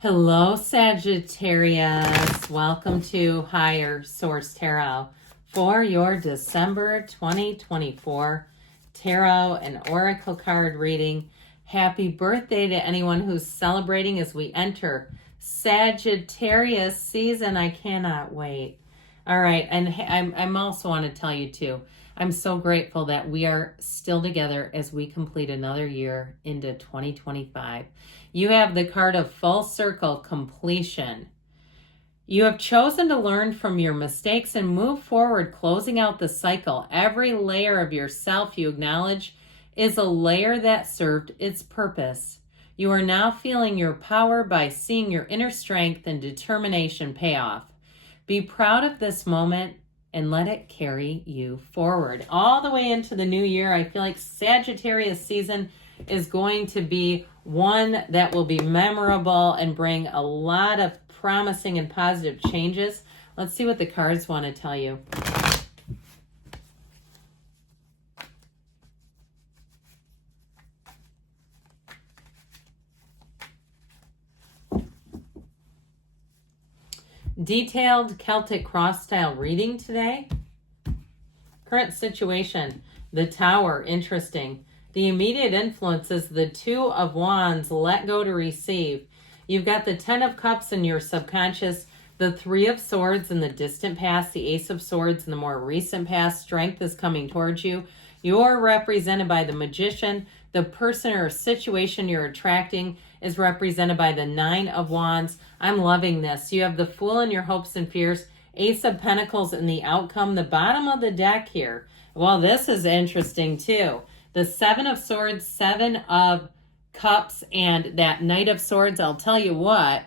Hello, Sagittarius. Welcome to Higher Source Tarot for your December 2024 Tarot and Oracle card reading. Happy birthday to anyone who's celebrating as we enter Sagittarius season. I cannot wait. All right, and I'm also want to tell you too, I'm so grateful that we are still together as we complete another year into 2025. You have the card of full circle completion. You have chosen to learn from your mistakes and move forward, closing out the cycle. Every layer of yourself you acknowledge is a layer that served its purpose. You are now feeling your power by seeing your inner strength and determination pay off. Be proud of this moment and let it carry you forward. All the way into the new year, I feel like Sagittarius season is going to be one that will be memorable and bring a lot of promising and positive changes. Let's see what the cards want to tell you. Detailed Celtic cross-style reading today. Current situation, the Tower, interesting. The immediate influence is the Two of Wands, let go to receive. You've got the Ten of Cups in your subconscious, the Three of Swords in the distant past, the Ace of Swords in the more recent past. Strength is coming towards you. You're represented by the Magician. The person or situation you're attracting is represented by the Nine of Wands. I'm loving this. You have the Fool in your hopes and fears, Ace of Pentacles in the outcome, the bottom of the deck here. Well, this is interesting too. The Seven of Swords, Seven of Cups, and that Knight of Swords. I'll tell you what,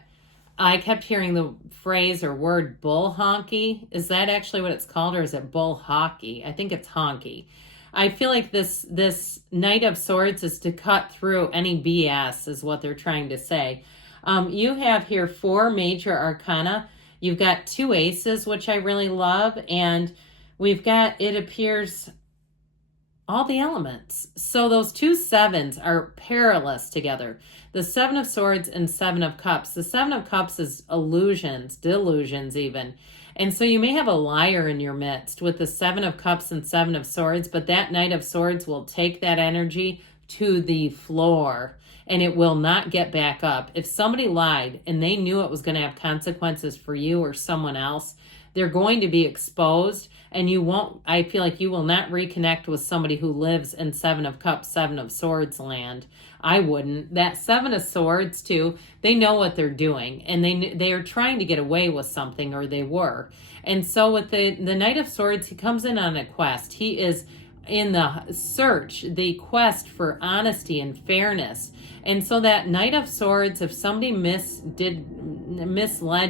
I kept hearing the phrase or word bull honky. Is that actually what it's called, or is it bull hockey? I think it's honky. I feel like this Knight of Swords is to cut through any BS is what they're trying to say. You have here 4 major arcana. You've got 2 aces, which I really love, and we've got, it appears, all the elements. So those 2 sevens are perilous together. The Seven of Swords and Seven of Cups. The Seven of Cups is illusions, delusions even. And so you may have a liar in your midst with the Seven of Cups and Seven of Swords, but that Knight of Swords will take that energy to the floor and it will not get back up. If somebody lied and they knew it was going to have consequences for you or someone else, they're going to be exposed, and you won't, I feel like you will not reconnect with somebody who lives in Seven of Cups, Seven of Swords land. I wouldn't. That Seven of Swords too, they know what they're doing, and they are trying to get away with something, or they were. And so with the Knight of Swords, he comes in on a quest. He is in the search, the quest for honesty and fairness. And so that Knight of Swords, if somebody misled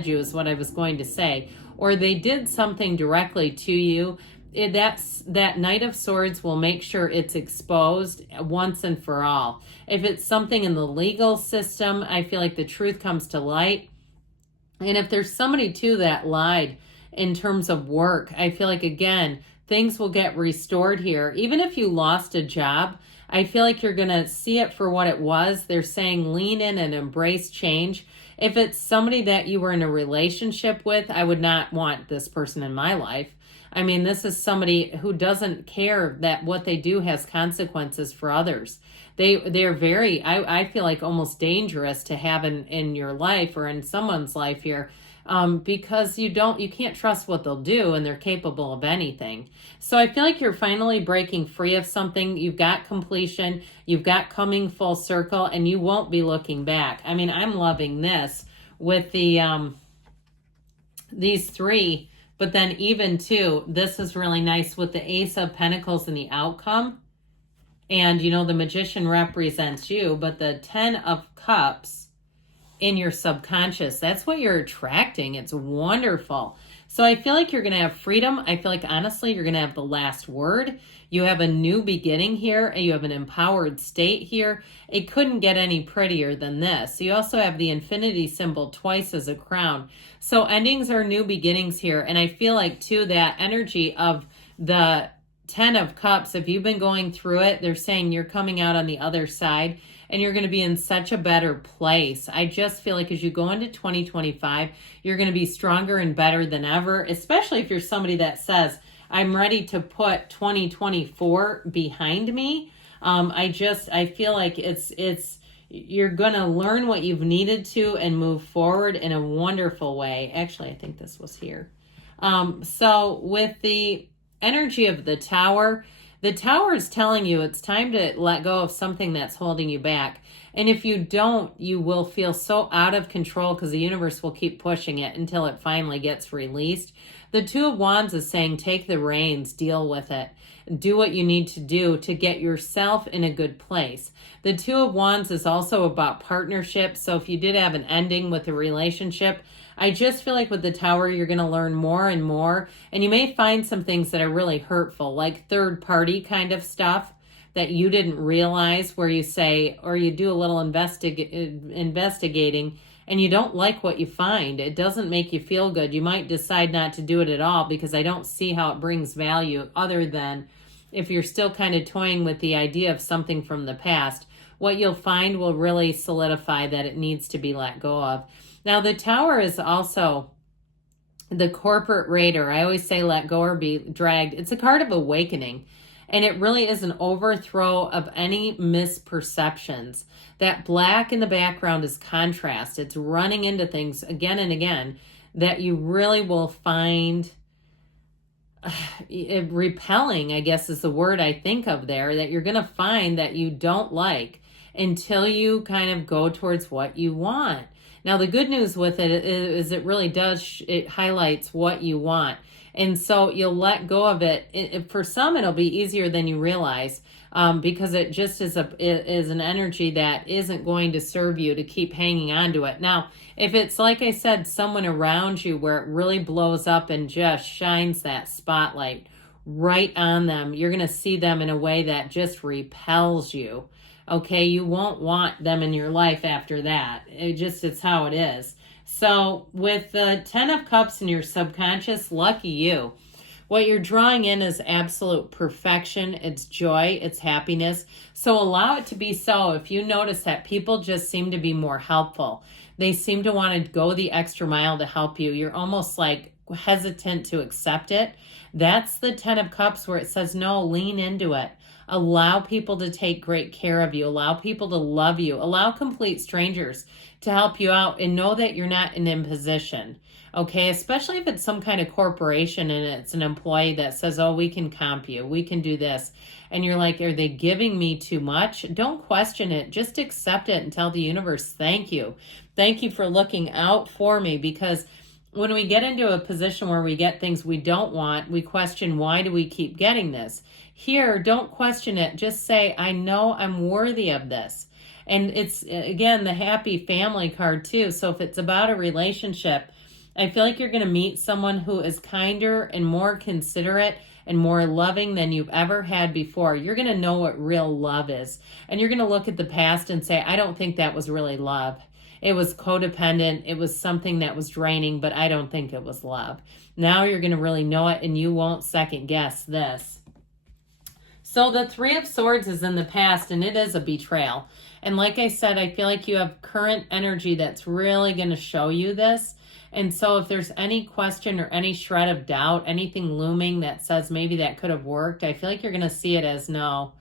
you is what I was going to say, or they did something directly to you, that Knight of Swords will make sure it's exposed once and for all. If it's something in the legal system, I feel like the truth comes to light. And if there's somebody too that lied in terms of work, I feel like, again, things will get restored here. Even if you lost a job, I feel like you're going to see it for what it was. They're saying lean in and embrace change. If it's somebody that you were in a relationship with, I would not want this person in my life. I mean, this is somebody who doesn't care that what they do has consequences for others. They're very, I feel like, almost dangerous to have in your life or in someone's life here. Because you can't trust what they'll do, and they're capable of anything. So I feel like you're finally breaking free of something. You've got completion, you've got coming full circle, and you won't be looking back. I mean, I'm loving this with the these 3, but then even 2, this is really nice with the Ace of Pentacles in the outcome. And you know, the Magician represents you, but the Ten of Cups in your subconscious, that's what you're attracting. It's wonderful. So I feel like you're going to have freedom. I feel like, honestly, you're going to have the last word. You have a new beginning here, and you have an empowered state here. It couldn't get any prettier than this. You also have the infinity symbol twice as a crown. So endings are new beginnings here. And I feel like, too, that energy of the Ten of Cups, if you've been going through it, they're saying you're coming out on the other side. and you're going to be in such a better place. I just feel like as you go into 2025, you're going to be stronger and better than ever, especially if you're somebody that says, I'm ready to put 2024 behind me. I feel like you're going to learn what you've needed to and move forward in a wonderful way. Actually, I think this was here. So with the energy of the Tower is telling you it's time to let go of something that's holding you back. And if you don't, you will feel so out of control because the universe will keep pushing it until it finally gets released. The Two of Wands is saying, take the reins, deal with it. Do what you need to do to get yourself in a good place. The Two of Wands is also about partnership. So if you did have an ending with a relationship, I just feel like with the Tower, you're going to learn more and more. And you may find some things that are really hurtful, like third party kind of stuff that you didn't realize, where you say, or you do a little investigating and you don't like what you find. It doesn't make you feel good. You might decide not to do it at all because I don't see how it brings value other than if you're still kind of toying with the idea of something from the past. What you'll find will really solidify that it needs to be let go of. Now, the Tower is also the corporate raider. I always say let go or be dragged. It's a card of awakening. And it really is an overthrow of any misperceptions. That black in the background is contrast. It's running into things again and again that you really will find repelling, I guess is the word I think of there, that you're going to find that you don't like until you kind of go towards what you want. Now, the good news with it is it really does, it highlights what you want. And so you'll let go of it. For some, it'll be easier than you realize because it just is an energy that isn't going to serve you to keep hanging on to it. Now, if it's, like I said, someone around you where it really blows up and just shines that spotlight right on them, you're going to see them in a way that just repels you. Okay, you won't want them in your life after that. It's how it is. So with the 10 of Cups in your subconscious, lucky you. What you're drawing in is absolute perfection. It's joy. It's happiness. So allow it to be so. If you notice that people just seem to be more helpful, they seem to want to go the extra mile to help you, you're almost like hesitant to accept it. That's the 10 of Cups where it says, no, lean into it. Allow people to take great care of you. Allow people to love you. Allow complete strangers to help you out and know that you're not an imposition. Okay, especially if it's some kind of corporation and it's an employee that says, oh, we can comp you, we can do this. And you're like, are they giving me too much? Don't question it. Just accept it and tell the universe, thank you. Thank you for looking out for me, because when we get into a position where we get things we don't want, we question, why do we keep getting this? Here, don't question it. Just say, I know I'm worthy of this. And it's, again, the happy family card too. So if it's about a relationship, I feel like you're going to meet someone who is kinder and more considerate and more loving than you've ever had before. You're going to know what real love is. And you're going to look at the past and say, I don't think that was really love. It was codependent. It was something that was draining, but I don't think it was love. Now you're going to really know it and you won't second guess this. So the 3 of Swords is in the past and it is a betrayal. And like I said, I feel like you have current energy that's really going to show you this. And so if there's any question or any shred of doubt, anything looming that says maybe that could have worked, I feel like you're going to see it as no,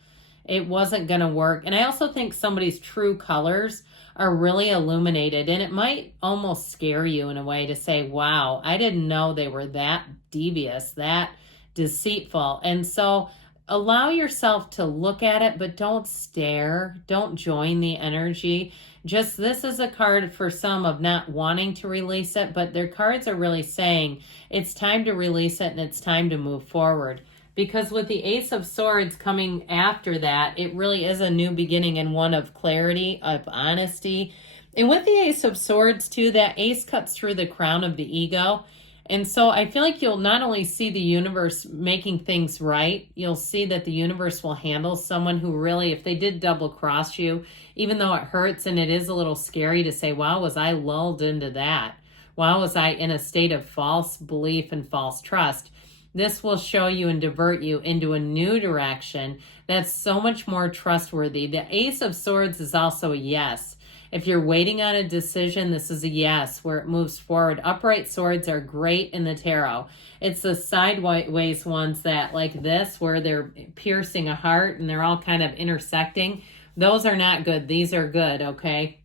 it wasn't going to work. And I also think somebody's true colors are really illuminated, and it might almost scare you in a way to say, wow, I didn't know they were that devious, that deceitful. And so allow yourself to look at it, but don't stare. Don't join the energy. Just, this is a card for some of not wanting to release it, but their cards are really saying it's time to release it and it's time to move forward. Because with the Ace of Swords coming after that, it really is a new beginning and one of clarity, of honesty. And with the Ace of Swords too, that ace cuts through the crown of the ego. And so I feel like you'll not only see the universe making things right, you'll see that the universe will handle someone who really, if they did double cross you, even though it hurts and it is a little scary to say, wow, was I lulled into that? Wow, was I in a state of false belief and false trust? This will show you and divert you into a new direction that's so much more trustworthy. The Ace of Swords is also a yes. If you're waiting on a decision, this is a yes, where it moves forward. Upright swords are great in the tarot. It's the sideways ones that, like this, where they're piercing a heart and they're all kind of intersecting. Those are not good. These are good, okay?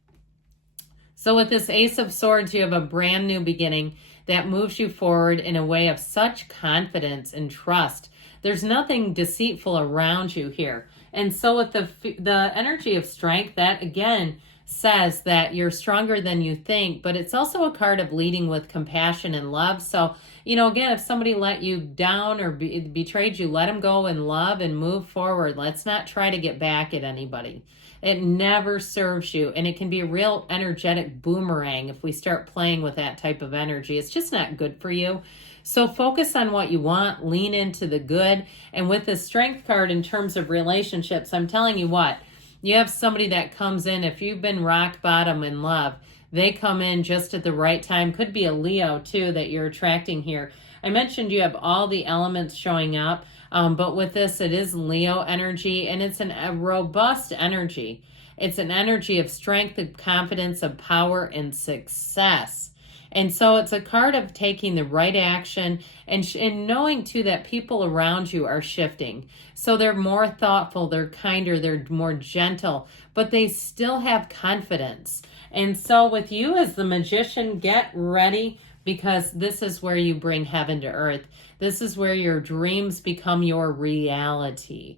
So with this Ace of Swords, you have a brand new beginning that moves you forward in a way of such confidence and trust. There's nothing deceitful around you here. And so with the energy of strength, that again says that you're stronger than you think, but it's also a card of leading with compassion and love. So, you know, again, if somebody let you down or betrayed you, let them go in love and move forward. Let's not try to get back at anybody. It never serves you, and it can be a real energetic boomerang if we start playing with that type of energy. It's just not good for you. So focus on what you want, lean into the good. And with the strength card in terms of relationships, I'm telling you what, you have somebody that comes in, if you've been rock bottom in love, they come in just at the right time. Could be a Leo too that you're attracting here. I mentioned you have all the elements showing up, but with this, it is Leo energy, and it's a robust energy. It's an energy of strength, of confidence, of power, and success. And so it's a card of taking the right action and knowing too that people around you are shifting. So they're more thoughtful, they're kinder, they're more gentle, but they still have confidence. And so with you as the Magician, get ready, because this is where you bring heaven to earth. This is where your dreams become your reality.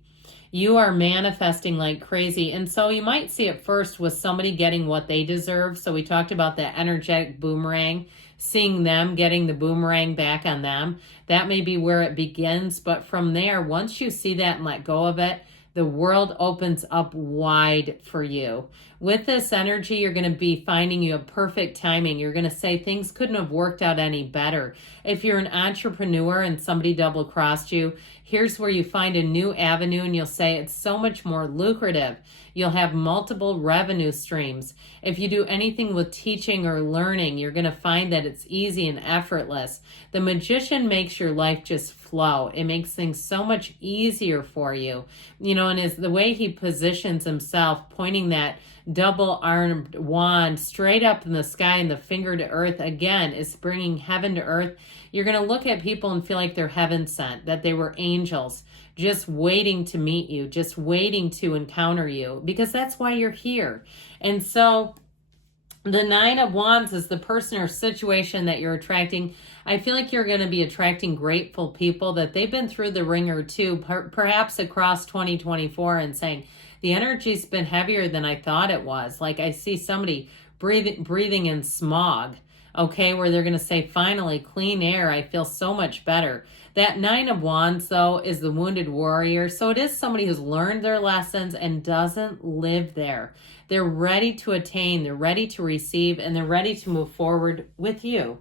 You are manifesting like crazy. And so you might see it first with somebody getting what they deserve. So we talked about that energetic boomerang, seeing them getting the boomerang back on them. That may be where it begins. But from there, once you see that and let go of it, the world opens up wide for you. With this energy, you're going to be finding you have perfect timing. You're going to say things couldn't have worked out any better. If you're an entrepreneur and somebody double-crossed you, here's where you find a new avenue and you'll say it's so much more lucrative. You'll have multiple revenue streams. If you do anything with teaching or learning, you're going to find that it's easy and effortless. The Magician makes your life just flow. It makes things so much easier for you. You know, and is the way he positions himself, pointing that double-armed wand straight up in the sky and the finger to earth, again, is bringing heaven to earth. You're going to look at people and feel like they're heaven sent, that they were angels, just waiting to meet you, just waiting to encounter you, because that's why you're here. And so the Nine of Wands is the person or situation that you're attracting. I feel like you're going to be attracting grateful people that they've been through the ringer too, perhaps across 2024, and saying, the energy's been heavier than I thought it was. Like I see somebody breathing in smog, okay, where they're going to say, finally, clean air. I feel so much better. That Nine of Wands, though, is the wounded warrior. So it is somebody who's learned their lessons and doesn't live there. They're ready to attain, they're ready to receive, and they're ready to move forward with you.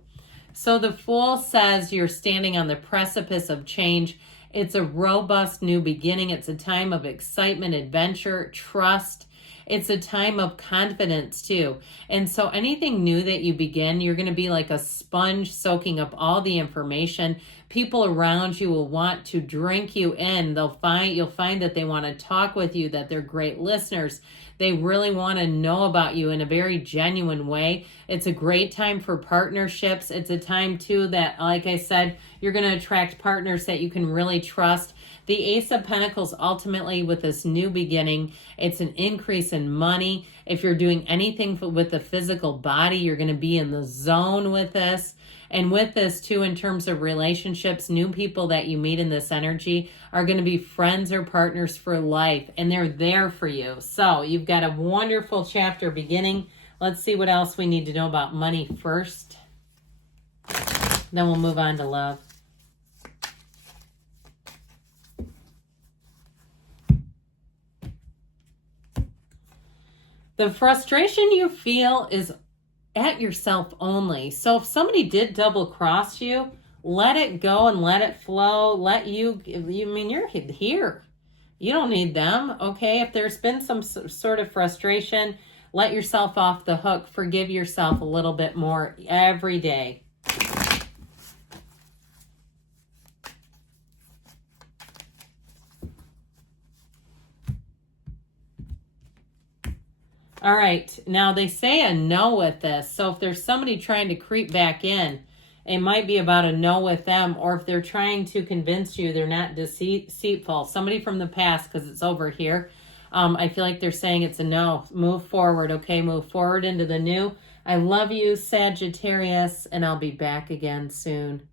So the Fool says you're standing on the precipice of change. It's a robust new beginning. It's a time of excitement, adventure, trust. It's a time of confidence too. And so anything new that you begin, you're going to be like a sponge soaking up all the information. People around you will want to drink you in. You'll find that they want to talk with you, that they're great listeners. They really want to know about you in a very genuine way. It's a great time for partnerships. It's a time too that, like I said, you're going to attract partners that you can really trust. The Ace of Pentacles, ultimately with this new beginning, it's an increase in money. If you're doing anything with the physical body, you're going to be in the zone with this. And with this too, in terms of relationships, new people that you meet in this energy are going to be friends or partners for life, and they're there for you. So you've got a wonderful chapter beginning. Let's see what else we need to know about money first. Then we'll move on to love. The frustration you feel is at yourself only. So if somebody did double cross you, let it go and let it flow. You're here. You don't need them, okay? If there's been some sort of frustration, let yourself off the hook. Forgive yourself a little bit more every day. All right. Now they say a no with this. So if there's somebody trying to creep back in, it might be about a no with them. Or if they're trying to convince you they're not deceitful. Somebody from the past, because it's over here. I feel like they're saying it's a no. Move forward, okay? Move forward into the new. I love you, Sagittarius, and I'll be back again soon.